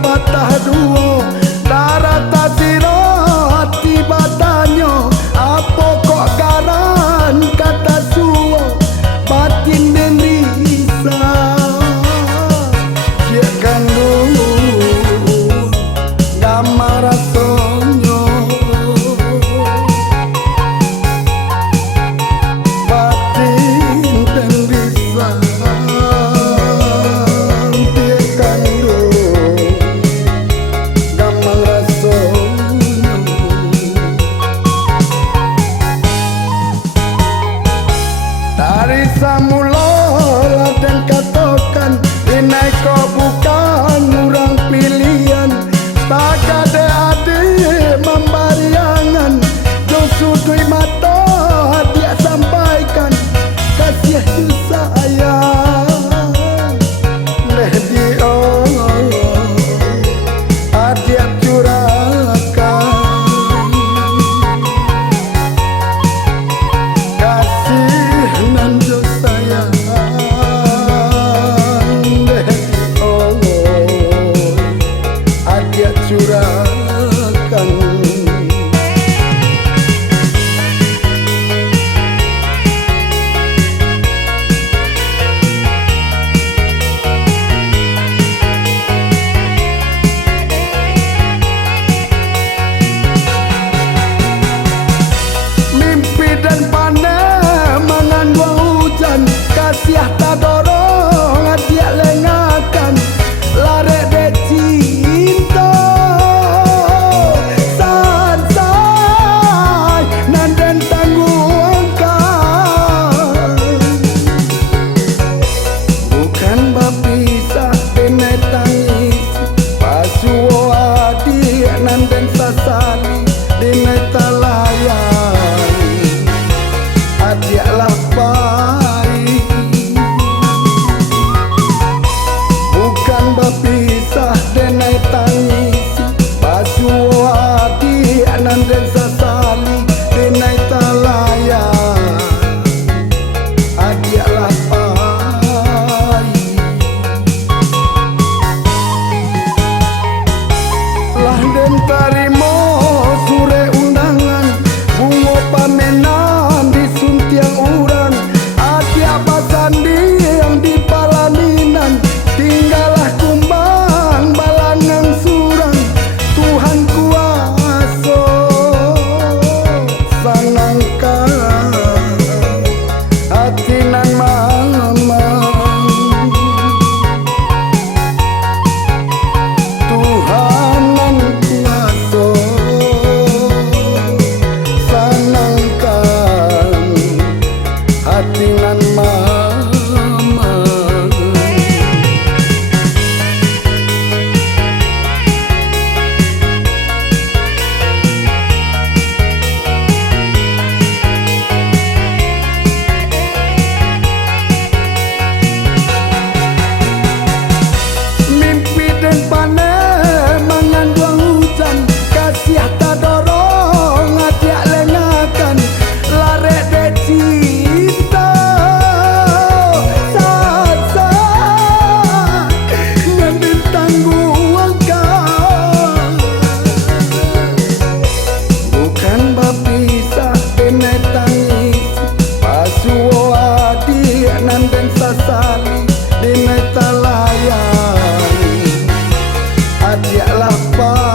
patah duo darah tak siro hati badanyo apa kok garan kata suo batin dan risau dia kandung damar rasonyo batin dan risau dia kandung damar rasonyo dari samula dan katokan ini kau bukan orang pilihan tak ada adik membariangan josudui mata dia sampaikan kasih sayang deh dia adik curahkan kasih nan jo sayang deh adik curahkan. Mimpi dan panen mengandung hujan kasih tak dorong dia lengakan lare de cinta sansai nanden tangguhkan bukan bapisah dene tangis pasuo adi nanden sasali dene talayan adiaklah baik bukan berpisah denai tangis pasuo hati nanden sasali denai talayan adiaklah baik lah den tarimo sure undangan bungo pamenan di suntiang urang adia pasandi yang di palaminan tinggalah kumbang balangang surang Tuhan kuasa sanangkan hati nan mamang Tuhan nan kuasa sanangkan hati nan mamang. Mimpi dan panen mengandung hujan kasih tak dorong hati lengakan lare de cinta sansai nanden tangguhkan bukan bapisah dene tangis pasuo adi nanden sasali dene talayan adiaklah baik